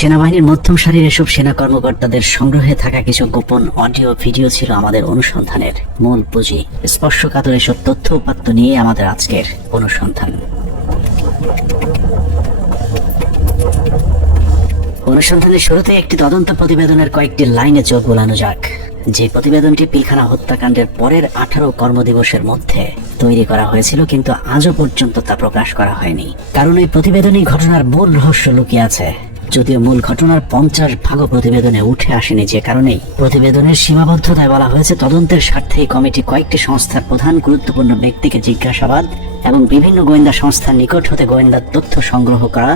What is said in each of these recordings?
সেনাবাহিনীর মধ্যম সারির এসব সেনা কর্মকর্তাদের সংগ্রহে থাকা কিছু গোপন অডিও ভিডিও ছিল আমাদের অনুসন্ধানের মূল পুঁজি। স্পর্শকাতর এসব তথ্য উপাত্ত নিয়ে আমাদের আজকের অনুসন্ধান। অনুসন্ধানের শুরুতে একটি তদন্ত প্রতিবেদনের কয়েকটি লাইনে চোখ বোলানো যাক। যে প্রতিবেদনটি পিলখানা হত্যাকাণ্ডের পরের 18 কর্মদিবসের মধ্যে তৈরি করা হয়েছিল, কিন্তু আজও পর্যন্ত তা প্রকাশ করা হয়নি। কারণ এই প্রতিবেদনই ঘটনার মূল রহস্য লুকিয়ে আছে। যদিও মূল ঘটনার 50 ভাগও প্রতিবেদনে উঠে আসেনি, যে কারণেই প্রতিবেদনের সীমাবদ্ধতায় বলা হয়েছে তদন্তের স্বার্থে এই কমিটি কয়েকটি সংস্থার প্রধান গুরুত্বপূর্ণ ব্যক্তিকে জিজ্ঞাসাবাদ এবং বিভিন্ন গোয়েন্দা সংস্থার নিকট হতে গোয়েন্দা তথ্য সংগ্রহ করা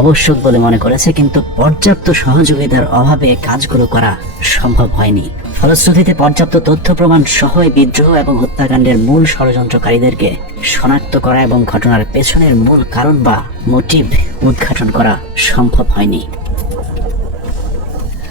আবশ্যক বলে মনে করেছে, কিন্তু পর্যাপ্ত সহযোগিতার অভাবে কাজগুলো করা সম্ভব হয়নি। ফলশ্রুতিতে পর্যাপ্ত তথ্য প্রমাণ সহ বিদ্রোহ এবং হত্যাকাণ্ডের মূল ষড়যন্ত্রকারীদেরকে শনাক্ত করা এবং ঘটনার পেছনের মূল কারণ বা মোটিভ উদ্ঘাটন করা সম্ভব হয়নি।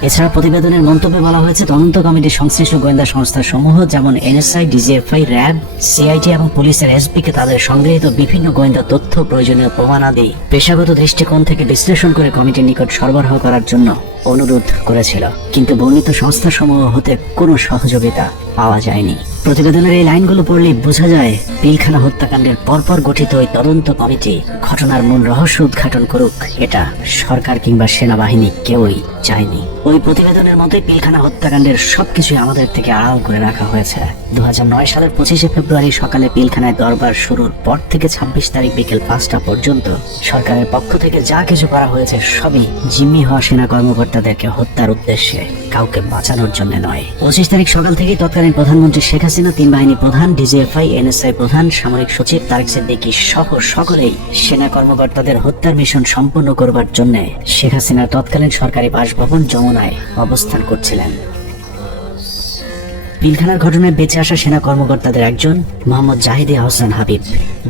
এছাড়া প্রতিবেদনের মন্তব্যে বলা হয়েছে তদন্ত কমিটির সংশ্লিষ্ট গোয়েন্দা সংস্থা সমূহ যেমন এনএসআই, ডিজিএফআই, র্যাব, সিআইটি এবং পুলিশের এসপিকে তাদের সংগৃহীত বিভিন্ন গোয়েন্দা তথ্য, প্রয়োজনীয় প্রমাণাদি পেশাগত দৃষ্টিকোণ থেকে বিশ্লেষণ করে কমিটির নিকট সরবরাহ করার জন্য অনুরোধ করেছিল, কিন্তু বর্ণিত সংস্থাসমূহ হতে কোনো সহযোগিতা পাওয়া যায়নি। প্রতিবেদনের এই লাইনগুলো পড়লেই বোঝা যায় পিলখানা হত্যাকাণ্ডের পরপর গঠিত ওই তদন্ত কমিটি ঘটনার মূল রহস্য উদ্ঘাটন করুক, এটা সরকার কিংবা সেনাবাহিনী কেউই চায়নি। ওই প্রতিবেদনের মতোই পিলখানা হত্যাকাণ্ডের সবকিছুই আমাদের থেকে আড়াল করে রাখা হয়েছে। 2009 সালের 25শে ফেব্রুয়ারি সকালে পিলখানায় দরবার শুরুর পর থেকে 26 তারিখ বিকেল 5টা পর্যন্ত সরকারের পক্ষ থেকে যা কিছু করা হয়েছে সবই জিম্মি হওয়া সেনা কর্মকর্তাদেরকে হত্যার উদ্দেশ্যে, কাউকে বাঁচানোর জন্য নয়। 25 তারিখ সকাল থেকেই তৎকালীন প্রধানমন্ত্রী শেখ হাসিনা, তিন বাহিনী প্রধান, ডিজিএফআই, এনএসআই প্রধান, সামরিক সচিব তারেক সিদ্দিকী সহ সকলেই সেনা কর্মকর্তাদের হত্যার মিশন সম্পন্ন করবার জন্য শেখ হাসিনার তৎকালীন সরকারি বাসভবন যমুনায় অবস্থান করছিলেন। পিলখানার ঘটনায় বেঁচে আসা সেনা কর্মকর্তাদের একজন মোহাম্মদ জাহিদ হোসেন হাবিব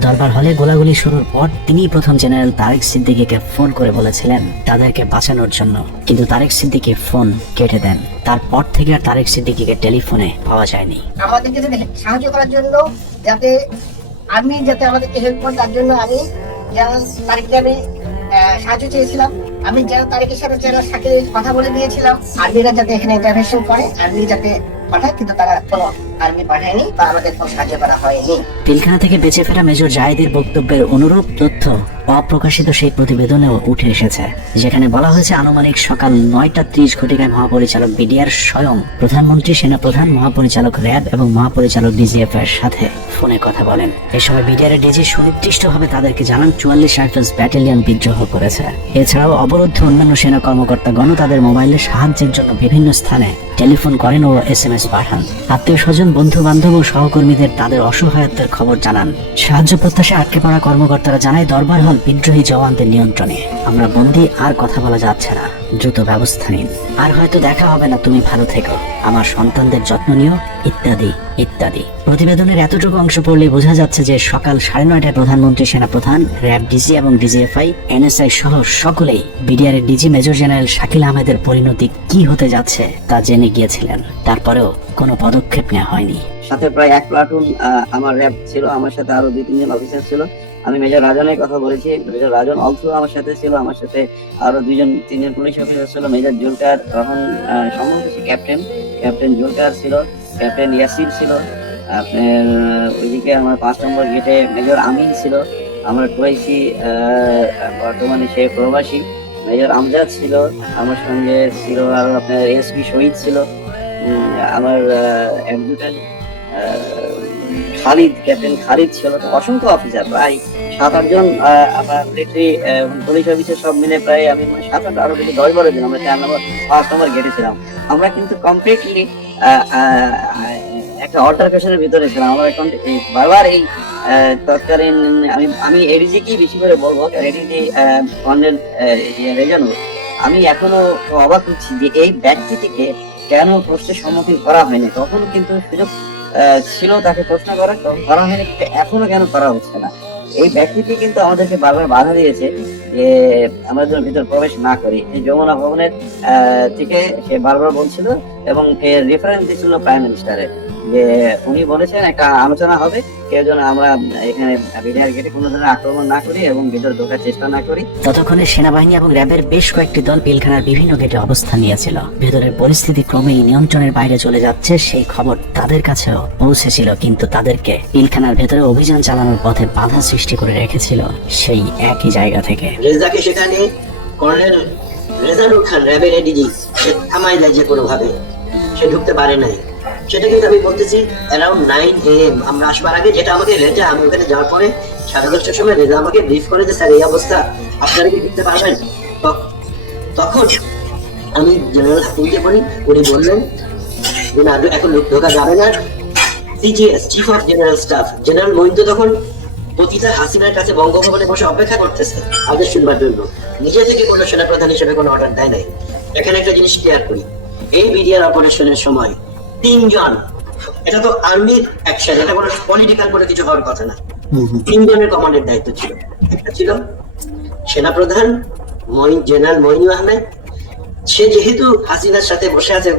দরবার হলে গোলাগুলি শুরুর পর তিনি প্রথম জেনারেল তারেক সিদ্দিকীকে ফোন করে বলেছিলেন তাদেরকে বাঁচানোর জন্য, কিন্তু তারেক সিদ্দিকী ফোন কেটে দেন। তারপর থেকে আর তারেক সিদ্দিকীকে টেলিফোনে পাওয়া যায়নি। আমাদেরকে সাহায্য করার জন্য, যাতে আর্মি যাতে আমাদেরকে হেল্প করে, তার জন্য আমি তারেককে আমি সাহায্য চেয়েছিলাম। আমি যারা তারেকের সাথে সাথে কথা বলে দিয়েছিলাম আর্মিরা যাতে এখানে ইন্টারভেনশন করে, আর্মি যাতে পাঠায়, কিন্তু তারা কোনো আর্মি পাঠায়নি বা আমাদের কোনো সাহায্য করা হয়নি। পিলখানা থেকে বেঁচে ফেরা মেজর জাহিদের বক্তব্যের অনুরূপ তথ্য অপ্রকাশিত সেই প্রতিবেদনেও উঠে এসেছে, যেখানে বলা হয়েছে আনুমানিক সকাল 9:30 ঘটিকায় মহাপরিচালক বিডিআর স্বয়ং প্রধানমন্ত্রী, সেনাপ্রধান, মহাপরিচালক র্যাব এবং মহাপরিচালক ডিজিএফ এর সাথে ফোনে কথা বলেন। এ সময় বিডিআর ডিজি সুনির্দিষ্টভাবে তাদেরকে জানান 44 রাইফেলস ব্যাটালিয়ন বিদ্রোহ করেছে। এছাড়াও অবরুদ্ধ অন্যান্য সেনা কর্মকর্তাগণ তাদের মোবাইলে সাহায্যের জন্য বিভিন্ন স্থানে টেলিফোন করেন ও এসএমএস পাঠান। আত্মীয় স্বজন, বন্ধু বান্ধব ও সহকর্মীদের তাদের অসহায়ত্বের খবর জানান। সাহায্য প্রত্যাশায় আটকে পড়া কর্মকর্তারা জানায় দরবার হল বিদ্রোহী জওয়ানদের নিয়ন্ত্রণে, আমরা বন্দী, আর কথা বলা যাচ্ছে না, দ্রুত ব্যবস্থা নিন, আর হয়তো দেখা হবে না, তুমি ভালো থেকো, আমার সন্তানদের যত্ন নিও, ইত্যাদি ইত্যাদি। প্রতিবেদনের এতটুকু অংশ পড়লে বোঝা যাচ্ছে যে সকাল 9:30টায় প্রধানমন্ত্রী, সেনাপ্রধান, র্যাব ডিজি এবং ডিজিএফআই, এনএসআই সহ সকলেই বিডিআর এর ডিজি মেজর জেনারেল শাকিল আহমেদের পরিণতি কি হতে যাচ্ছে তা জেনে গিয়েছিলেন। তারপরেও কোনো পদক্ষেপ নেওয়া হয়নি। সাথে প্রায় 1 প্লাটুন আমার র্যাব ছিল, আমার সাথে আরো 2-3 জন অফিসার ছিল। আমি মেজর রাজনের কথা বলেছি, মেজর রাজন অলসো আমার সাথে ছিল, আমার সাথে আরো 2-3 জন পুলিশ অফিসার ছিল। মেজর জুলকার, তখন সম্ভবত ক্যাপ্টেন জুলকার ছিল, ক্যাপ্টেন ইয়াসির ছিল। আপনার ওইদিকে আমার 5 নম্বর গেটে মেজর আমিন ছিল, আমার কুরাইশি, বর্তমানে সে প্রবাসী। মেজর আমজাদ ছিল, আমার সঙ্গে ছিল আরো আপনার এসপি শহীদ ছিল, আমার অ্যাডজুটেন্ট খালিদ, ক্যাপ্টেন খালিদ ছিল। তো অসংখ্য অফিসার, প্রায় 7-8 জন আমার মিলিটারি পুলিশ অফিসার সব মিলে প্রায় আমি 7-8 আরো বেশি 10-12 জন আমরা 4 নম্বর 5 নম্বর গেটে ছিলাম। আমরা কিন্তু কমপ্লিটলি একটা অল্টারকেশনের ভিতরে ছিলাম। আমরা এখন বারবার এই তৎকালীন আমি এডিজি কি বেশি করে বলবো, এডিজি কর্নেল রেজানুর, আমি এখনো অবাক হচ্ছি যে এই ব্যক্তিটিকে কেন প্রশ্নের সম্মুখীন করা হয়নি। তখন কিন্তু সুযোগ ছিল তাকে প্রশ্ন করা হয়নি, এখনো কেন করা হচ্ছে না। এই ব্যক্তিটি কিন্তু আমাদেরকে বারবার বাধা দিয়েছে যে আমাদের ভিতর প্রবেশ না করি। এই যমুনা ভবনের থেকে সে বারবার বলছিল এবং রেফারেন্স দিয়েছিল প্রাইম মিনিস্টারের, যে উনি বলেছেন একটা আলোচনা হবে, কেউ যেন আমরা এখানে বিডিআর গেটে কোনো ধরনের আক্রমণ না করি এবং ভিতরে ঢোকার চেষ্টা না করি। ততক্ষণে সেনাবাহিনী এবং র্যাবের বেশ কয়েকটি দল পিলখানার বিভিন্ন গেটে অবস্থান নিয়েছিল। ভেতরের পরিস্থিতি ক্রমেই নিয়ন্ত্রণের বাইরে চলে যাচ্ছে সেই খবর তাদের কাছেও পৌঁছেছিল, কিন্তু তাদেরকে পিলখানার ভেতরে অভিযান চালানোর পথে বাধা সৃষ্টি করে রেখেছিল সেই একই জায়গা থেকে। রেজাকে সেখানে কর্নেল রেজানুর খান র্যাবের এডিজি থামাই দেয় যে কোনো ভাবে, সে ঢুকতে পারে নাই। সেটা কিন্তু আমি বলতেছি অ্যারাউন্ড 9 AM আমরা আসবার আগে, যেটা আমাকে রেজা, আমি ওখানে যাওয়ার পরে 10:30টার সময় রেজা আমাকে ব্রিফ করে যে স্যার এই অবস্থা, আপনারা কি ঢুকতে পারবেন? তখন আমি জেনারেল হাকিমকে বলি, উনি বললেন যে না, এখন ঢোকা যাবে না। CGS chief of general staff general মহিন্দ তখন পতিতা হাসিনার কাছে বঙ্গভবনে বসে অপেক্ষা করতেছে আদেশ শুনবার জন্য, নিজে থেকে কোনো সেনাপ্রধান হিসেবে কোনো অর্ডার দেয় নাই। এখানে একটা জিনিস ক্লিয়ার করি, এই বিডিআর অপারেশনের সময় 3 জন, এটা তো আর্মির অ্যাকশন, এটা কোনো পলিটিক্যাল করে কিছু হওয়ার কথা না, 3 জনের কমান্ডের দায়িত্ব ছিল। একটা ছিল সেনাপ্রধান জেনারেল মইনুল আহমেদ, সে যেহেতু হাসিনার সাথে বসে আছে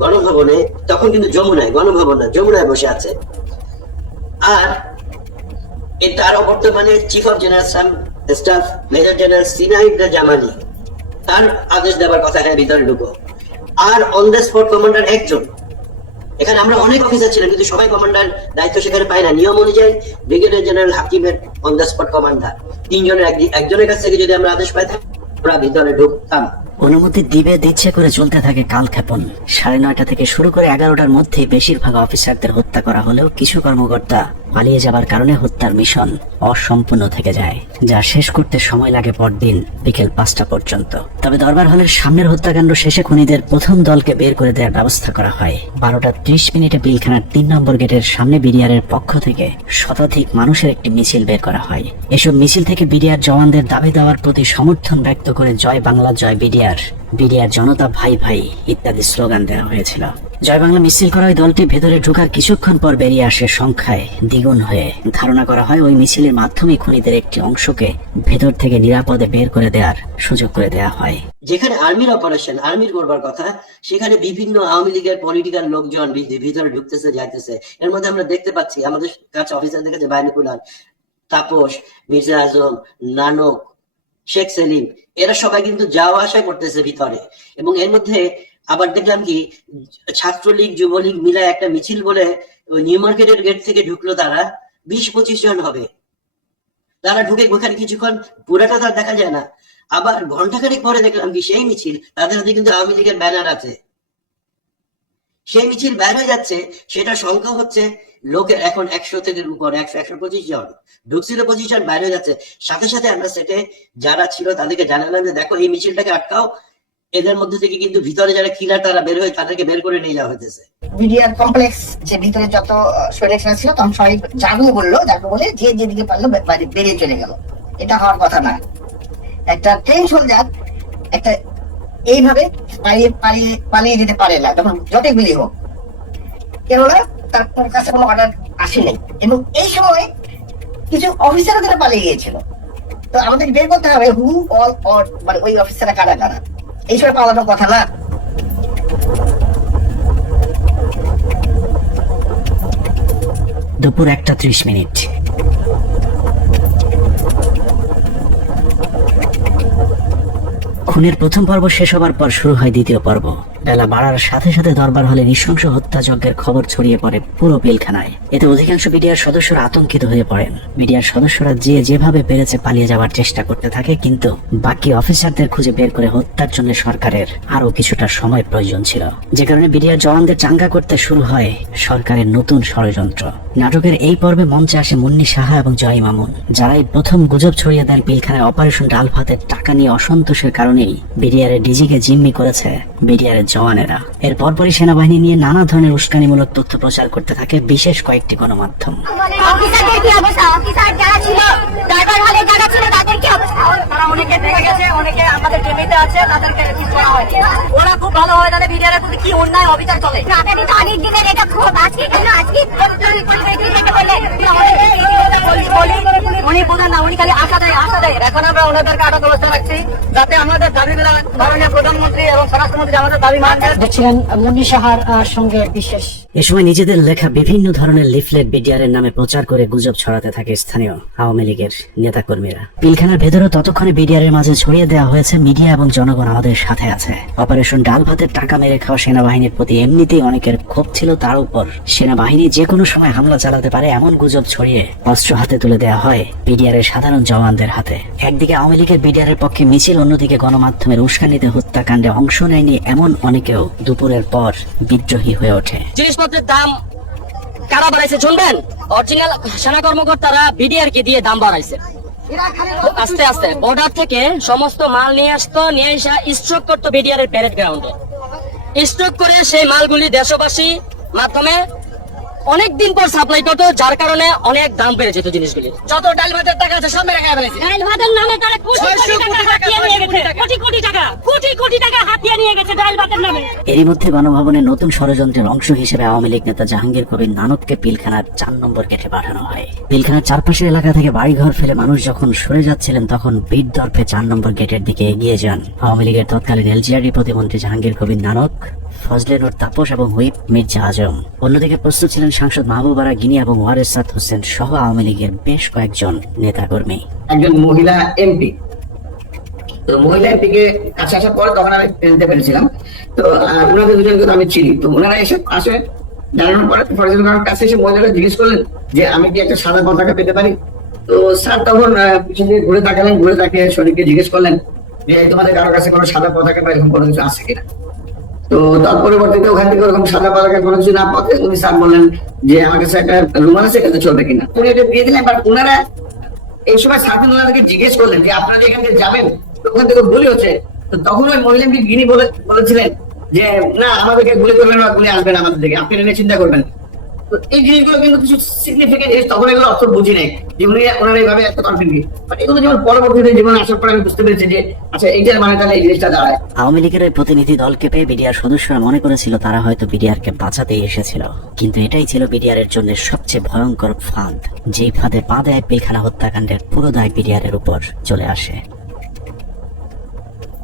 গণভবনে, তখন কিন্তু যমুনায়, গণভবন না যমুনায় বসে আছে। আর তার বর্তমানে chief of general staff major general সিনাইদ জামালি, তার আদেশ দেওয়ার কথা, হ্যাঁ ভিতরে ঢুকো। আর অন দ্য স্পট কমান্ডার একজন। এখানে আমরা অনেক অফিসার ছিলাম, কিন্তু সবাই কমান্ডার দায়িত্ব সেখানে পায় না। নিয়ম অনুযায়ী ব্রিগেডিয়ার জেনারেল হাকিমের অন দ্য স্পট কমান্ডার, 3 জনের একজনের কাছ থেকে যদি আমরা আদেশ পাইতাম, আমরা ভিতরে ঢুকতাম। অনুমতি দিচ্ছে করে চলতে থাকে কালক্ষেপণ। 9:30 থেকে শুরু করে 11টার মধ্যে বেশিরভাগ অফিসারদের হত্যা করা হলেও কিছু কর্মকর্তা পালিয়ে যাবার কারণে হত্যার মিশন অসম্পূর্ণ থেকে যায়, যা শেষ করতে সময় লাগে পরদিন বিকেল 5টা পর্যন্ত। তবে দরবার হলের সামনের হত্যাকাণ্ড শেষে খুনিদের প্রথম দলকে বের করে দেওয়ার ব্যবস্থা করা হয়। 12:30 পিলখানার 3 নম্বর গেটের সামনে বিডিআরের পক্ষ থেকে শতাধিক মানুষের একটি মিছিল বের করা হয়। এসব মিছিল থেকে বিডিআর জওয়ানদের দাবি দেওয়ার প্রতি সমর্থন ব্যক্ত করে জয় বাংলা, জয় বিডিআর, বিডিআর জনতা ভাই ভাই ইত্যাদি স্লোগান দেওয়া হয়েছিল। জয় বাংলা মিছিল করা ওই দলটি ভেতরে ঢোকার কিছুক্ষণ পর বেরিয়ে আসে সংখ্যায় দ্বিগুণ হয়ে। ধারণা করা হয় ওই মিছিলের মাধ্যমে খুনিদের একটি অংশকে ভেতর থেকে নিরাপদে বের করে দেওয়ার সুযোগ করে দেওয়া হয়। যেখানে আর্মির অপারেশন, আর্মির করবার কথা, সেখানে বিভিন্ন আওয়ামী লীগের পলিটিক্যাল লোকজন ভিতরে ঢুকতেছে, যাইতেছে। এর মধ্যে আমরা দেখতে পাচ্ছি আমাদের কাছে অফিসারদের কাছে বাইনকুলার, তাপস, মির্জা আজম, নানক, শেখ সেলিম, এরা সবাই কিন্তু যাওয়া আসা করতেছে ভিতরে। এবং এর মধ্যে আবার দেখলাম কি ছাত্রলীগ যুবলীগ মিলে একটা মিছিল বলে নিউ মার্কেটের গেট থেকে ঢুকলো, তারা 20-25 জন হবে। তারা ঢুকে ওখানে কিছুক্ষণ, পুরাটা তার দেখা যায় না। আবার ঘন্টাখানেক পরে দেখলাম কি সেই মিছিল, তাদের হাতে কিন্তু আওয়ামী লীগের ব্যানার আছে। সেই মিছিল বের হয়ে যাচ্ছে, সেটা সংখ্যা হচ্ছে লোকের এখন 100 থেকে উপর, 100-125 জন ঢুকছিল, 25 জন বাইরে হয়ে যাচ্ছে। সাথে সাথে আমরা সেটে যারা ছিল তাদেরকে জানালাম যে দেখো এই মিছিলটাকে আটকাও, এদের মধ্যে থেকে কিন্তু ভিতরে যারা কিলার তারা বের হয়ে তাদেরকে বের করে নিয়ে যাওয়া হয়েছে। বিডিআর কমপ্লেক্স যে ভিতরে যত সৈনিক ছিল, তখন সবাই যাবো বলে যে যেদিকে পারলো বেরিয়ে চলে গেল। এটা হওয়ার কথা না। একটা ট্রেন সোলজার একটা এইভাবে পালিয়ে যেতে পারে না, যখন যতই গুলি হোক, কেননা তার কাছে কোনো অর্ডার আসেনি। এবং এই সময় কিছু অফিসারও তারা পালিয়ে গিয়েছিল। তো আমাদের বের করতে হবে হু অল অর, মানে ওই অফিসাররা কারা কারা। এই সময় পালানোর কথা না। দুপুর 1:30। খুনের প্রথম পর্ব শেষ হবার পর শুরু হয় দ্বিতীয় পর্ব। বেলা বাড়ার সাথে সাথে দরবার হলে নৃশংস হত্যাযজ্ঞের খবর ছড়িয়ে পড়ে পুরো পিলখানায়। এতে অধিকাংশ বিডিআর সদস্যরা আতঙ্কিত হয়ে পড়েন। বিডিআর সদস্যরা যেভাবে পেরেছে পালিয়ে যাওয়ার চেষ্টা করতে থাকে, কিন্তু বাকি অফিসারদের খুঁজে বের করে হত্যার জন্য সরকারের আরো কিছুটা সময় প্রয়োজন ছিল, যে কারণে বিডিআর জওয়ানদের চাঙ্গা করতে শুরু হয় সরকারের নতুন ষড়যন্ত্র। নাটকের এই পর্বে মঞ্চে আসে মুন্নি সাহা এবং জয় মামুন, যারাই প্রথম গুজব ছড়িয়ে দেন পিলখানায় অপারেশন ডাল ভাতের টাকা নিয়ে অসন্তোষের কারণেই বিডিআরের ডিজিকে জিম্মি করেছে বিডিআরের জওয়ানেরা। এর পরপরই সেনাবাহিনী নিয়ে নানা ধরনের উস্কানিমূলক তথ্য প্রচার করতে থাকে বিশেষ কয়েকটি গণমাধ্যম। অফিসারদের কি অবস্থা? অফিসার যারা ছিল, দরবার হলে যারা ছিল, তাদের কি অবস্থা? তারা অনেকে থেকে গেছে, অনেকে আমাদের টিমেতে আছে, তাদেরকে রিলিজ করা হয়নি। ওরা খুব ভালো হয় জানে বিডিআর প্রতি কি অন্যায় অবিচার চলে। অনেক দিনের এটা খুব আজকে কেন আজকে উনি বোঝেন না, উনি খালি আশা দেয় আশা দেয়। এখন আমরা ওনাদেরকে আটক অবস্থা রাখছি যাতে আমাদের দাবিগুলো মাননীয় প্রধানমন্ত্রী এবং স্বরাষ্ট্রমন্ত্রী আমাদের দাবি মানবেন। দেখছিলেন মুন্নি সাহার সঙ্গে বিশেষ। এ সময় নিজেদের লেখা বিভিন্ন ধরনের লিফলেট বিডিআরের নামে প্রচার করে গুজব ছড়াতে থাকে স্থানীয় আওয়ামী লীগের নেতাকর্মীরা। পিলখানার ভেতরে ততক্ষণে বিডিআরের মাঝে ছড়িয়ে দেওয়া হয়েছে মিডিয়া এবং জনগণ আমাদের সাথে আছে। অপারেশন ডাল ভাতের টাকা মেরে খাওয়া সেনাবাহিনীর প্রতি এমনিতেই অনেকের ক্ষোভ ছিল, তার উপর সেনাবাহিনী যে কোনো সময় হামলা চালাতে পারে এমন গুজব ছড়িয়ে অস্ত্র হাতে তুলে দেওয়া হয় বিডিআরের সাধারণ জওয়ানদের হাতে। একদিকে আওয়ামী লীগের বিডিআরের পক্ষে মিছিল, অন্যদিকে গণমাধ্যমের উস্কানিতে হত্যাকাণ্ডে অংশ নেয়নি এমন অনেকেও দুপুরের পর বিদ্রোহী হয়ে ওঠে। জিনিসপত্রের দাম কারা বাড়াইছে শুনবেন? অরিজিনাল সেনা কর্মকর্তারা বিডিআর কে দিয়ে দাম বাড়াইছে। আস্তে আস্তে বর্ডার থেকে সমস্ত মাল নিয়ে আসতো, নিয়ে এসে স্টক করতো বিডিআর এর প্যারেড গ্রাউন্ডে। স্টক করে সেই মালগুলি দেশবাসী মাধ্যমে অনেকদিন পর সাপ্লাই করতো, যার কারণে অনেক দাম বেড়ে যেত জিনিসগুলি। যত ডাল ভাতের টাকা আছে সব মেরে খাই ফেলেছে। ডাল ভাতের নামে তারা কোটি টাকা হাতিয়ে নিয়ে গেছে, কোটি টাকা হাতিয়ে নিয়ে গেছে ডাল ভাতের নামে। এরই মধ্যে গণভবনের নতুন ষড়যন্ত্রের অংশ হিসেবে আওয়ামী লীগ নেতা জাহাঙ্গীর কবির নানককে পিলখানার 4 নম্বর গেটে পাঠানো হয়। পিলখানার চারপাশের এলাকা থেকে বাড়িঘর ফেলে মানুষ যখন সরে যাচ্ছিলেন তখন বীর দর্পে 4 নম্বর গেটের দিকে এগিয়ে যান আওয়ামী লীগের তৎকালীন এলজিআরডি প্রতিমন্ত্রী জাহাঙ্গীর কবির নানক, ফজলে নূর তাপস এবং হুইপ মির্জা আজম। অন্যদিকে প্রস্তুত ছিলেন সাংসদ মাহবুব আরা গিনি এবং ওয়ারেস সাদ হোসেন সহ আওয়ামী লীগের বেশ কয়েকজন নেতাকর্মী। একজন মহিলা এমপি, তো মহিলা এমপিকে কাছে আসার পরে তখন আমি চিনতে পেরেছিলাম। তো ওনাদের দুজনকে তো আমি চিনি। তো ওনারা এসে আসে জানানোর পরে ফরিদুল খানের কাছে এসে মহিলারা জিজ্ঞেস করলেন যে আমি কি একটা সাদা পতাকা পেতে পারি। তো স্যার তখন পিছন দিকে ঘুরে তাকালেন, ঘুরে তাকিয়ে শরীরকে জিজ্ঞেস করলেন যে তোমাদের কারো কাছে কোনো সাদা পতাকা বা এরকম কোনো কিছু আছে কিনা। তো তার পরবর্তীতে ওখান থেকে ওরকম সাদা পতাকা কোনো কিছু না পাতে উনি স্যার বললেন যে আমার কাছে একটা রুমাল আছে, এটাতে চলবে কিনা। উনি এটা দিয়ে দিলেন। বাট ওনারা এই সময় সার্ফিন ওনাদেরকে জিজ্ঞেস করলেন যে আপনারা এখান থেকে যাবেন, তো ওখান থেকে গুলি হচ্ছে। তো তখন ওই মহিলাকে গিনি বলেছিলেন যে না আমাদেরকে গুলি করবেন না, গুলি আসবেন আমাদের দিকে, আপনি এটা চিন্তা করবেন। তো এই জিনিসগুলো কিন্তু কিছু সিগনিফিকেন্ট, তখন এগুলো অর্থ বুঝি নাই যে ওনারা এইভাবে এত কনফিডেন্ট। বাট এগুলো যেমন পরবর্তীতে জীবনে আসার পর আমি বুঝতে পেরেছি যে আচ্ছা এইটার মানে তাহলে এই জিনিসটা দাঁড়ায়। আওয়ামী লীগের ওই প্রতিনিধি দলকে পেয়ে বিডিআর সদস্যরা মনে করেছিল তারা হয়তো বিডিআর কে বাঁচাতেই এসেছিল, কিন্তু এটাই ছিল বিডিআর এর জন্য সবচেয়ে ভয়ঙ্কর ফাঁদ। যেই ফাঁদে পা দেয় পিলখানা হত্যাকাণ্ডের পুরো দায় বিডিআর এর উপর চলে আসে।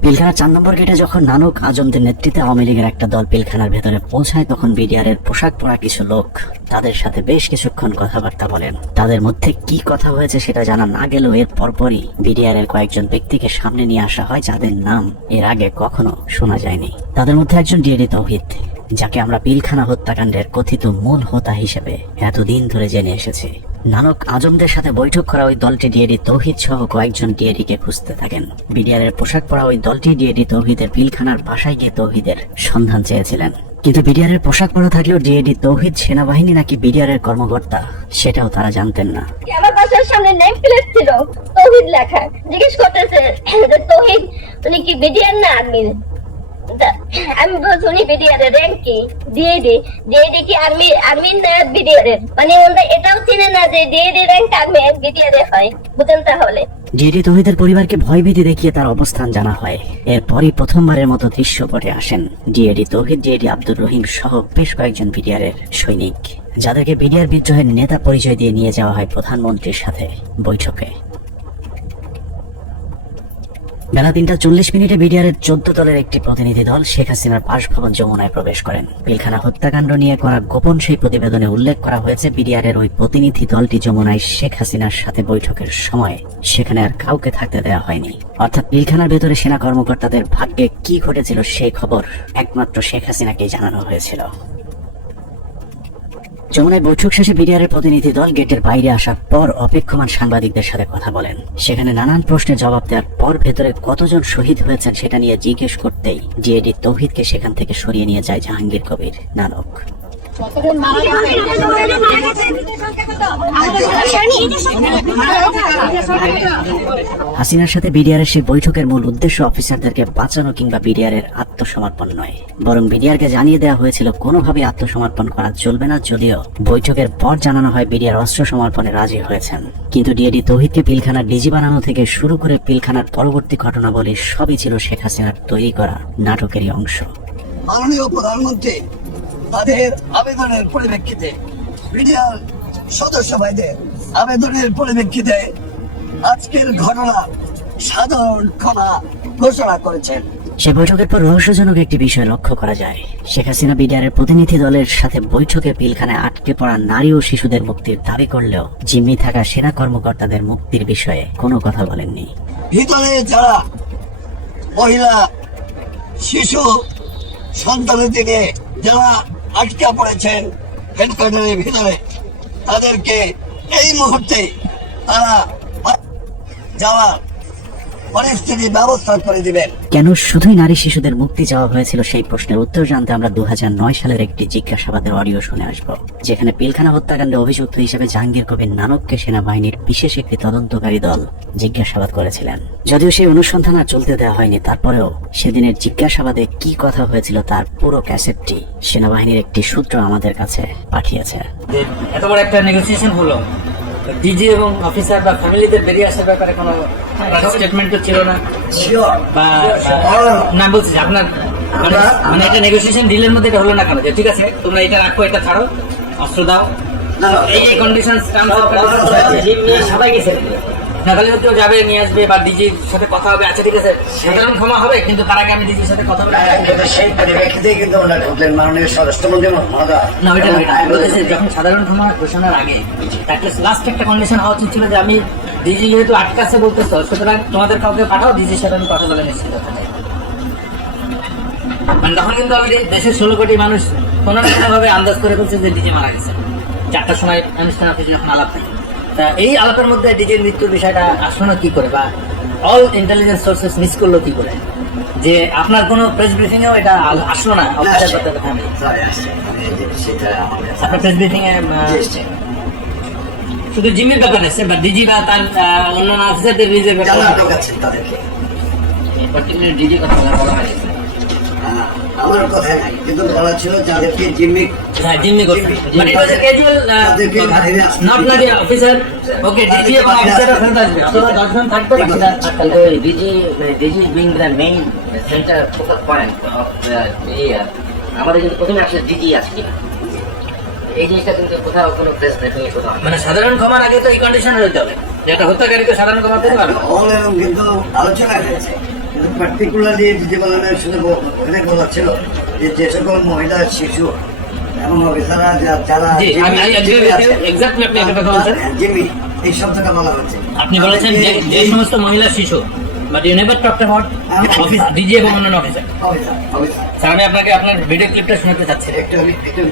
পিলখানা 4 নম্বর গেটে যখন নানক আজমদের নেতৃত্বে আওয়ামী লীগের একটা দল পিলখানার ভেতরে পৌঁছায় তখন বিডিআর এর পোশাক পরা কিছু লোক তাদের সাথে বেশ কিছুক্ষণ কথাবার্তা বলেন। তাদের মধ্যে কি কথা হয়েছে সেটা জানা না গেলেও এর পরপরই বিডিআর এর কয়েকজন ব্যক্তিকে সামনে নিয়ে আসা হয় যাদের নাম এর আগে কখনো শোনা যায়নি। তাদের মধ্যে একজন ডিএডি তৌহিদ, যাকে আমরা পিলখানা হত্যাকাণ্ডের কথিত মূল হোতা হিসেবে এতদিন ধরে জেনে এসেছি। নানক আজমদের সাথে বৈঠক করা ওই দলটি ডিএডি তৌহিদ সহ কয়েকজন ডিএডি কে খুঁজতে থাকেন। বিডিআর এর পোশাক পরা ওই দলটি ডিএডি তৌহিদের পিলখানার বাসায় গিয়ে তৌহিদের সন্ধান চেয়েছিলেন, কিন্তু বিডিআর এর পোশাক পরা থাকলেও ডিএডি তৌহিদ সেনাবাহিনী নাকি বিডিআর এর কর্মকর্তা সেটাও তারা জানতেন না। আমার বাসার সামনে নেম প্লেট ছিল তৌহিদ লেখা। জিজ্ঞেস করতেছে যে তৌহিদ উনি কি বিডিআর না আর্মি। আমি বলছি উনি বিডিআর এর র্যাঙ্ক কি, ডিএডি কি আর্মি না বিডিআর এর, মানে ওরা এটাও চিনে না যে ডিএডি র্যাঙ্ক আর্মি বিডিআর এর হয়। বুঝেন তাহলে ডিএডি তৌহিদের পরিবারকে ভয়ভীতি দেখিয়ে তার অবস্থান জানা হয়। এরপরই প্রথমবারের মতো দৃশ্যপটে আসেন ডিএডি তৌহিদ, ডিএডি আব্দুর রহিম সহ বেশ কয়েকজন বিডিআর এর সৈনিক, যাদেরকে বিডিআর বিদ্রোহের নেতা পরিচয় দিয়ে নিয়ে যাওয়া হয় প্রধানমন্ত্রীর সাথে বৈঠকে। বেলা 3:40 বিডিআর এর 14 দলের একটি প্রতিনিধি দল শেখ হাসিনার বাসভবন যমুনায় প্রবেশ করেন। পিলখানা হত্যাকাণ্ড নিয়ে করা গোপন সেই প্রতিবেদনে উল্লেখ করা হয়েছে বিডিআর এর ওই প্রতিনিধি দলটি যমুনায় শেখ হাসিনার সাথে বৈঠকের সময় সেখানে আর কাউকে থাকতে দেওয়া হয়নি। অর্থাৎ পিলখানার ভেতরে সেনা কর্মকর্তাদের ভাগ্যে কি ঘটেছিল সেই খবর একমাত্র শেখ হাসিনাকেই জানানো হয়েছিল। যমুনায় বৈঠক শেষে বিডিআর এর প্রতিনিধি দল গেটের বাইরে আসার পর অপেক্ষমান সাংবাদিকদের সাথে কথা বলেন। সেখানে নানান প্রশ্নের জবাব দেওয়ার পর ভেতরে কতজন শহীদ হয়েছেন সেটা নিয়ে জিজ্ঞেস করতেই ডিএডি তৌহিদকে সেখান থেকে সরিয়ে নিয়ে যায় জাহাঙ্গীর কবির নানক। হাসিনার সাথে বিডিআর সেই বৈঠকের মূল উদ্দেশ্য অফিসারদেরকে বাঁচানো কিংবা বিডিআর এর আত্মসমর্পণ নয়, বরং বিডিআরকে জানিয়ে দেওয়া হয়েছিল কোনোভাবে আত্মসমর্পণ করা চলবে না। যদিও বৈঠকের পর জানানো হয় বিডিআর অস্ত্র সমর্পণে রাজি হয়েছেন, কিন্তু ডিএডি তৌহিদকে পিলখানার ডিজি বানানো থেকে শুরু করে পিলখানার পরবর্তী ঘটনাবলী সবই ছিল শেখ হাসিনার তৈরি করা নাটকেরই অংশ। মাননীয় প্রধানমন্ত্রী তাদের আবেদনের পরিপ্রেক্ষিতে বিডিআর সদস্য ভাইদের আবেদনের পরিপ্রেক্ষিতে আজকের ঘটনা সাধারণ ক্ষমা ঘোষণা করেছেন। সে বৈঠকের পর রহস্যজনক একটি বিষয় লক্ষ্য করা যায়। শেখ হাসিনা বিডিআর এর প্রতিনিধি দলের সাথে বৈঠকে পিলখানায় আটকে পড়া নারী ও শিশুদের মুক্তির দাবি করলেও জিম্মি থাকা সেনা কর্মকর্তাদের মুক্তির বিষয়ে কোনো কথা বলেননি। ভিতরে যারা মহিলা শিশু সন্তানের দিকে যারা আটকা পড়েছেন হেডকোয়ার্টারের ভিতরে, তাদেরকে এই মুহূর্তে তারা যাওয়া পরিস্থিতি ব্যবস্থা করে দিবেন। কেন শুধুই নারী শিশুদের মুক্তি চাওয়া হয়েছিল সেই প্রশ্নের উত্তর জানতে আমরা 2009 সালের একটি জিজ্ঞাসাবাদের অডিও শুনে আসব, যেখানে পিলখানা হত্যাকাণ্ডে অভিযুক্ত হিসেবে জাহাঙ্গীর কবির নানককে সেনাবাহিনীর বিশেষ একটি তদন্তকারী দল জিজ্ঞাসাবাদ করেছিলেন। যদিও সেই অনুসন্ধান আর চলতে দেওয়া হয়নি, তারপরেও সেদিনের জিজ্ঞাসাবাদে কি কথা হয়েছিল তার পুরো ক্যাসেটটি সেনাবাহিনীর একটি সূত্র আমাদের কাছে পাঠিয়েছে। এত বড় একটা নেগোসিয়েশন হলো, ডিজি এবং অফিসার বা ফ্যামিলিতে বেরিয়ে আসার ব্যাপারে কোনো স্টেটমেন্ট তো ছিল না, বা না বলছি যে আপনার মানে এটা নেগোসিয়েশন ডিলের মধ্যে এটা হলো না কেন, যে ঠিক আছে তোমরা এটা রাখো, এটা ছাড়ো, অস্ত্র দাও, এই কন্ডিশন সবাই গেছে না, তাহলে কেউ যাবে নিয়ে আসবে বা ডিজির সাথে কথা হবে, আচ্ছা ঠিক আছে সাধারণ ক্ষমা হবে, কিন্তু তার আগে আমি ডিজির সাথে কথা বলে সেই পরিপ্রেক্ষিতে কিন্তু ওনারা ঢুকলেন মাননীয় স্বরাষ্ট্রমন্ত্রী মহোদয়। না ওইটা বলেছে যখন সাধারণ ক্ষমা ঘোষণার আগে তাকে লাস্ট একটা কন্ডিশন হওয়া উচিত ছিল যে আমি ডিজি যেহেতু আটকাছে বলতেছো, সুতরাং তোমাদের কাউকে পাঠাও, ডিজির সাথে আমি কথা বলে নিশ্চিত হতে চাই। মানে তখন কিন্তু আমি দেশের 16 কোটি মানুষ কোনো না কোনো ভাবে আন্দাজ করে বলছে যে ডিজি মারা গেছে 4টার সময় অনুষ্ঠান অফিসে যখন আলাপ থাকে। তা এই আলাপের মধ্যে ডিজির মৃত্যুর বিষয়টা আসলো না কি করে, বা অল ইন্টেলিজেন্স সোর্সেস মিস করলো কি করে, যে আপনার কোনো প্রেস ব্রিফিং এও এটা আসলো না? আপনার প্রেস ব্রিফিং এ শুধু জিম্মির ব্যাপার এসছে, বা ডিজি বা তার অন্যান্য অফিসারদের নিজের ব্যাপার ডিজি কথা বলা হয়েছে। আমার কথা নাই, কিন্তু বলা ছিল যাদেরকে জিম্মি জিম্মি করতে, মানে it was a casual, not the officer. Okay, DG এবং অফিসার ওখানে আসবে, অথবা 10 জন থাকবে। DG being the main centre focus point of আমাদের কিন্তু প্রথমে আসলে ডিজি আছে কিনা এই জিনিসটা কিন্তু কোথাও কোনো প্রেস ব্রিফিং এ কোথাও মানে সাধারণ ক্ষমার আগে তো এই কন্ডিশন হতে হবে, যেটা হত্যাকারীকে সাধারণ ক্ষমা পেতে পারবে। কিন্তু আলোচনা হয়েছে, কিন্তু পার্টিকুলারলি জীবনের শুধু ওখানে বলা ছিল যে সকল মহিলা শিশু এবং অফিসাররা যারা জিম্মি এই শব্দটা বলা হচ্ছে। আপনি বলেছেন যে সমস্ত মহিলা শিশু, but you never talked about office DG এবং অন্যান্য অফিসার। স্যার আমি আপনাকে আপনার ভিডিও ক্লিপটা শোনাতে চাচ্ছি, একটু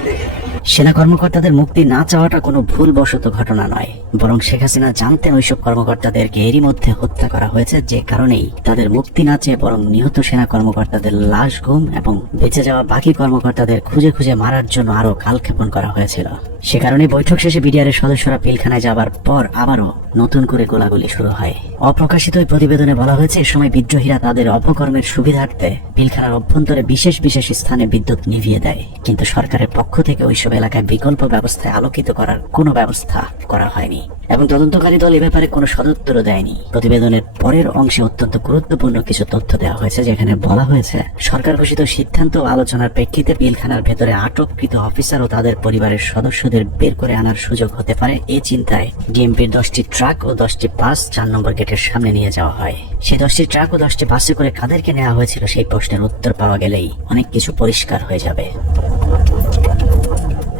দেখে। সেনা কর্মকর্তাদের মুক্তি না চাওয়াটা কোনো ভুলবশত ঘটনা নয়, বরং শেখ হাসিনা জানতেন ওইসব কর্মকর্তাদেরকে এরই মধ্যে হত্যা করা হয়েছে, যে কারণেই তাদের মুক্তি না চেয়ে বরং নিহত সেনা কর্মকর্তাদের লাশ গুম এবং বেঁচে যাওয়া বাকি কর্মকর্তাদের খুঁজে খুঁজে মারার জন্য আরো কালক্ষেপণ করা হয়েছিল। সে কারণে বৈঠক শেষে বিডিআরের সদস্যরা পিলখানায় যাবার পর আবারও নতুন করে গোলাগুলি শুরু হয়। অপ্রকাশিত ওই প্রতিবেদনে বলা হয়েছে এ সময় বিদ্রোহীরা তাদের অপকর্মের সুবিধার্থে পিলখানার অভ্যন্তরে বিশেষ বিশেষ স্থানে বিদ্যুৎ নিভিয়ে দেয়, কিন্তু সরকারের পক্ষ থেকে ওইসব এলাকায় বিকল্প ব্যবস্থায় আলোকিত করার কোনো ব্যবস্থা করা হয়নি এবং তদন্তকারী দল এ ব্যাপারে কোনো সদুত্তরও দেয়নি। প্রতিবেদনের পরের অংশে অত্যন্ত গুরুত্বপূর্ণ কিছু তথ্য দেওয়া হয়েছে, যেখানে বলা হয়েছে সরকার ঘোষিত সিদ্ধান্ত ও আলোচনার প্রেক্ষিতে পিলখানার ভেতরে আটককৃত অফিসার ও তাদের পরিবারের সদস্যদের বের করে আনার সুযোগ হতে পারে এই চিন্তায় ডিএমপির 10টি ট্রাক ও 10টি বাস 4 নম্বর গেটের সামনে নিয়ে যাওয়া হয়। সেই 10টি ট্রাক ও 10টি বাসে করে কাদেরকে নেওয়া হয়েছিল সেই প্রশ্নের উত্তর পাওয়া গেলেই অনেক কিছু পরিষ্কার হয়ে যাবে।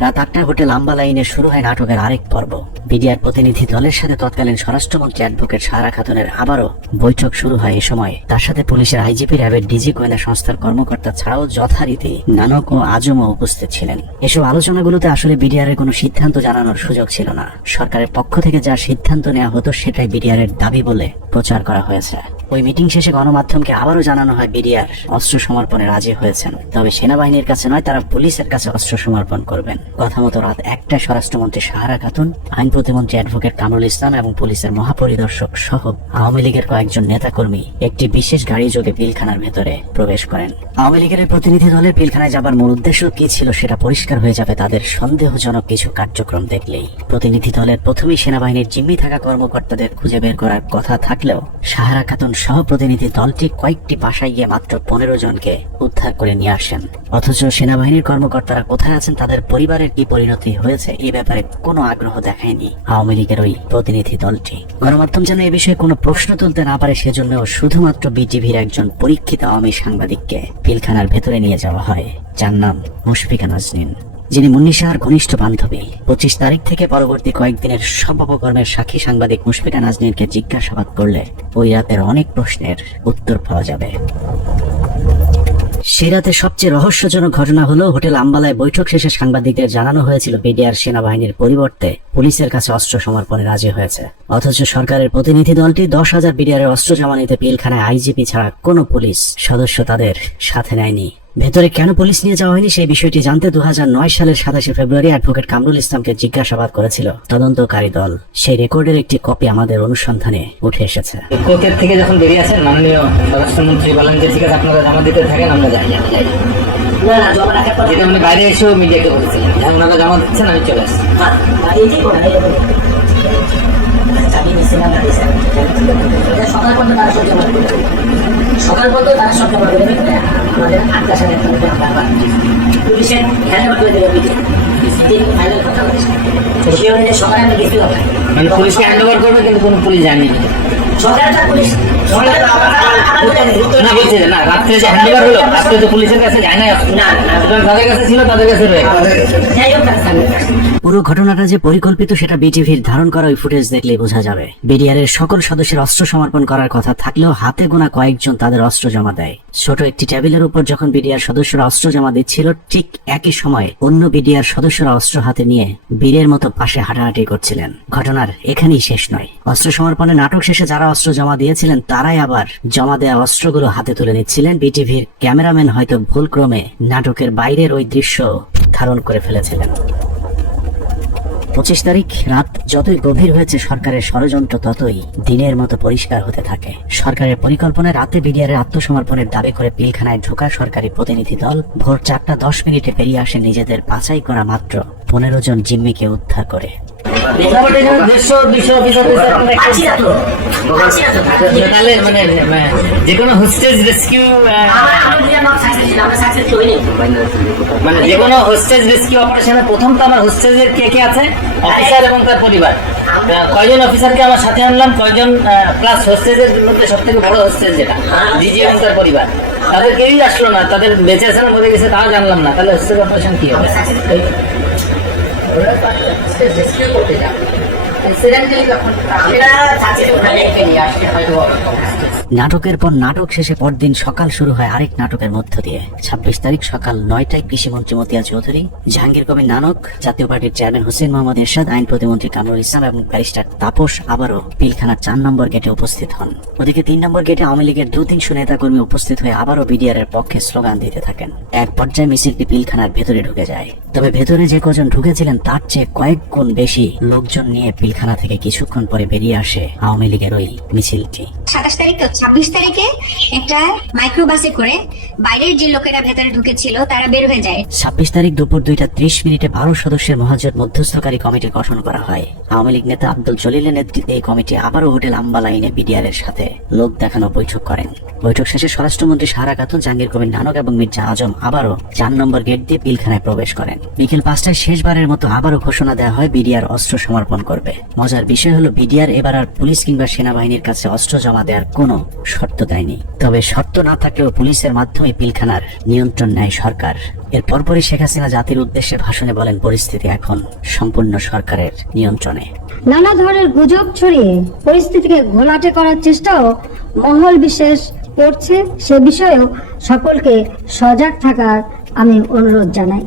রাত 8টায় হোটেল আম্বা লাইনে শুরু হয় নাটকের আরেক পর্ব। বিডিআর প্রতিনিধি দলের সাথে তৎকালীন স্বরাষ্ট্রমন্ত্রী অ্যাডভোকেট সাহারা খাতুনের আবারও বৈঠক শুরু হয়। এ সময় তার সাথে পুলিশের আইজিপি, র্যাবের ডিজি, গোয়েন্দা সংস্থার কর্মকর্তা ছাড়াও যথারীতি নানক ও আজমও উপস্থিত ছিলেন। এসব আলোচনাগুলোতে আসলে বিডিআর এর কোনো সিদ্ধান্ত জানানোর সুযোগ ছিল না। সরকারের পক্ষ থেকে যা সিদ্ধান্ত নেওয়া হতো সেটাই বিডিআর এর দাবি বলে প্রচার করা হয়েছে। ওই মিটিং শেষে গণমাধ্যমকে আবারও জানানো হয় বিডিআর অস্ত্র সমর্পণে রাজি হয়েছেন, তবে সেনাবাহিনীর কাছে নয়, তারা পুলিশের কাছে অস্ত্র সমর্পণ করবেন। কথা মতো রাত 1টায় স্বরাষ্ট্রমন্ত্রী সাহারা খাতুন, আইন প্রতিমন্ত্রী অ্যাডভোকেট কামরুল ইসলাম এবং পুলিশের মহাপরিদর্শক সহ আওয়ামী লীগের কয়েকজন নেতাকর্মী একটি বিশেষ গাড়ি যোগে পিলখানার ভেতরে প্রবেশ করেন। আওয়ামী লীগের প্রতিনিধি দলের পিলখানায় যাবার মূল উদ্দেশ্য কি ছিল সেটা পরিষ্কার হয়ে যাবে তাদের সন্দেহজনক কিছু কার্যক্রম দেখলেই। প্রতিনিধি দলের প্রথমেই সেনাবাহিনীর জিম্মি থাকা কর্মকর্তাদের খুঁজে বের করার কথা থাকলেও সাহারা খাতুন সহ প্রতিনিধি দলটি কয়েকটি বাসায় গিয়ে মাত্র 15 জনকে উদ্ধার করে নিয়ে আসেন। অথচ সেনাবাহিনীর কর্মকর্তারা কোথায় আছেন, তাদের পরিবারের কি পরিণতি হয়েছে এই ব্যাপারে কোনো আগ্রহ দেখায়নি আওয়ামী লীগের ওই প্রতিনিধি দলটি। গণমাধ্যম যেন এ বিষয়ে কোনো প্রশ্ন তুলতে না পারে সেজন্য শুধুমাত্র বিটিভির একজন পরীক্ষিত আওয়ামী সাংবাদিককে পিলখানার ভেতরে নিয়ে যাওয়া হয়, যার নাম মুশফিকা নাজনীন, যিনি মুন্নি শাহর ঘনিষ্ঠ বান্ধবী। 25 তারিখ থেকে পরবর্তী কয়েকদিনের সব অপকর্মের সাক্ষী সাংবাদিক মুশফিকা নাজনীনকে জিজ্ঞাসাবাদ করলে ওই রাতের অনেক প্রশ্নের উত্তর পাওয়া যাবে। সে রাতে সবচেয়ে রহস্যজনক ঘটনা হলো হোটেল আম্বালায় বৈঠক শেষে সাংবাদিকদের জানানো হয়েছিল বিডিআর সেনাবাহিনীর পরিবর্তে পুলিশের কাছে অস্ত্র সমর্পণে রাজি হয়েছে। অথচ সরকারের প্রতিনিধি দলটি 10,000 বিডিআর অস্ত্র জমা নিতে পিলখানায় আইজিপি ছাড়া কোনো পুলিশ সদস্য তাদের সাথে নেয়নি। ভেতরে কেন পুলিশ নিয়ে যাওয়া হয়নি সেই বিষয়টি জানতে 2009 সালের 27 ফেব্রুয়ারি অ্যাডভোকেট কামরুল ইসলামকে জিজ্ঞাসাবাদ করেছিল তদন্তকারী দল। সেই রেকর্ডের একটি কপি আমাদের অনুসন্ধানে উঠে এসেছে। কোর্টের থেকে যখন বেরিয়ে আসেন মাননীয় স্বরাষ্ট্রমন্ত্রী বলেন যে ঠিক আছে আপনারা জমা দিতে থাকেন, আমরা যাই। না না, জমা রাখার পর যেটা উনি বাইরে এসেও মিডিয়াকে বলেছিলেন, হ্যাঁ ওনারা জমা দিচ্ছেন, আমি চলে আসছি। সকাল পর্যন্ত তারা সব জমা দেবে, সকাল পর্যন্ত তারা সব জমা দেবে। আমাদের 8টা সাড়ে 8টা পুলিশের হ্যান্ডওভার করে দেবে ফাইনাল কথা বলেছে। সে অনুযায়ী সকালে আমি গেছিলাম, মানে পুলিশকে হ্যান্ড ওভার করবে কিন্তু কোনো পুলিশ জানেনি। সকালটা পুলিশ না বলছে না রাত্রে যে হ্যান্ড ওভার হলো, রাত্রে তো পুলিশের কাছে যায় না, তাদের কাছে ছিল, তাদের কাছে রয়ে যাই হোক। পুরো ঘটনাটা যে পরিকল্পিত সেটা বিটিভির ধারণ করা ওই ফুটেজ দেখলেই বোঝা যাবে। বিডিআর এর সকল সদস্যের অস্ত্র সমর্পণ করার কথা থাকলেও হাতে গোনা কয়েকজন তাদের অস্ত্র জমা দেয়। ছোট একটি টেবিলের উপর যখন বিডিআর সদস্যরা অস্ত্র জমা দিচ্ছিল, ঠিক একই সময় অন্য বিডিআর সদস্যরা অস্ত্র হাতে নিয়ে বীরের মতো পাশে হাঁটাহাঁটি করছিলেন। ঘটনার এখানেই শেষ নয়। অস্ত্র সমর্পণের নাটক শেষে যারা অস্ত্র জমা দিয়েছিলেন তারাই আবার জমা দেওয়া অস্ত্রগুলো হাতে তুলে নিচ্ছিলেন। বিটিভির ক্যামেরাম্যান হয়তো ভুলক্রমে নাটকের বাইরের ওই দৃশ্য ধারণ করে ফেলেছিলেন। 25 তারিখ রাত যতই গভীর হয়েছে, সরকারের ষড়যন্ত্র ততই দিনের মতো পরিষ্কার হতে থাকে। সরকারের পরিকল্পনায় রাতে বিডিআরের আত্মসমর্পণের দাবি করে পিলখানায় ঢোকা সরকারি প্রতিনিধি দল ভোর 4:10 বেরিয়ে আসে নিজেদের বাছাই করা মাত্র 15 জন জিম্মিকে উদ্ধার করে। তাহলে মানে যে কোনো হোস্টেজ রেস্কিউ, মানে যে কোনো হোস্টেজ রেস্কিউ অপারেশনে প্রথম তো আমার হোস্টেজের কে কে আছে, অফিসার এবং তার পরিবার। কয়জন অফিসারকে আমার সাথে আনলাম, কয়জন প্লাস হোস্টেজের মধ্যে সব থেকে বড় হোস্টেজ যেটা ডিজি এবং তার পরিবার, তাদের কেউই আসলো না, তাদের বেঁচে আছে না মরে গেছে তাও জানলাম না। তাহলে হোস্টেজ অপারেশন কি হবে? নাটকের পর নাটক শেষে পরদিন সকাল শুরু হয় আরেক নাটকের মধ্য দিয়ে। 26 তারিখ সকাল 9টায় কৃষিমন্ত্রী মতিয়া চৌধুরী, জাহাঙ্গীর কবির নানক, জাতীয় পার্টির চেয়ারম্যান হোসেন মোহাম্মদ এরশাদ, আইন প্রতিমন্ত্রী কামরুল ইসলাম এবং ব্যারিস্টার তাপস আবারও পিলখানার 4 নম্বর গেটে উপস্থিত হন। ওদিকে 3 নম্বর গেটে আওয়ামী লীগের 2-300 নেতাকর্মী উপস্থিত হয়ে আবারও বিডিআর এর পক্ষে স্লোগান দিতে থাকেন। এক পর্যায়ে মিছিলটি পিলখানার ভেতরে ঢুকে যায়। তবে ভেতরে যে কজন ঢুকেছিলেন তার চেয়ে কয়েক গুণ বেশি লোকজন নিয়ে পিলখানা থেকে কিছুক্ষণ পরে বেরিয়ে আসে আওয়ামী লীগের ওই মিছিলটি। 27 তারিখ তো 26 তারিখে একটা মাইক্রোবাসে করে বাইরের যে লোকেরা ভেতরে ঢুকেছিল তারা বের হয়ে যায়। 26 তারিখ দুপুর 2:30 12 সদস্যের মহাজোট মধ্যস্থকারী কমিটি গঠন করা হয়। আওয়ামী লীগ নেতা আব্দুল জলিলের নেতৃত্বে এই কমিটি আবারও হোটেল আম্বালা এনে বিডিআর এর সাথে লোক দেখানো বৈঠক করেন। বৈঠক শেষে স্বরাষ্ট্রমন্ত্রী সাহারা খাতুন, জাহাঙ্গীর কবির নানক এবং মির্জা আজম আবারও 4 নম্বর গেট দিয়ে পিলখানায় প্রবেশ করেন। বিকেল 5টায় শেষবারের মতো আবারও ঘোষণা দেওয়া হয় বিডিআর অস্ত্র সমর্পণ করবে। মজার বিষয় হলো বিডিআর এবার আর পুলিশ কিংবা সেনাবাহিনীর কাছে অস্ত্র জমা দেওয়ার কোনো শর্ত দেয়নি। তবে শর্ত না থাকলেও পুলিশের মাধ্যমে পিলখানার নিয়ন্ত্রণ নেয় সরকার। এর পরপরই শেখ হাসিনা জাতির উদ্দেশ্যে ভাষণে বলেন, পরিস্থিতি এখন সম্পূর্ণ সরকারের নিয়ন্ত্রণে। নানা ধরনের গুজব ছড়িয়ে পরিস্থিতিকে ঘোলাটে করার চেষ্টাও মহল বিশেষ করছে, সে বিষয়েও সকলকে সজাগ থাকার আমি অনুরোধ জানাই।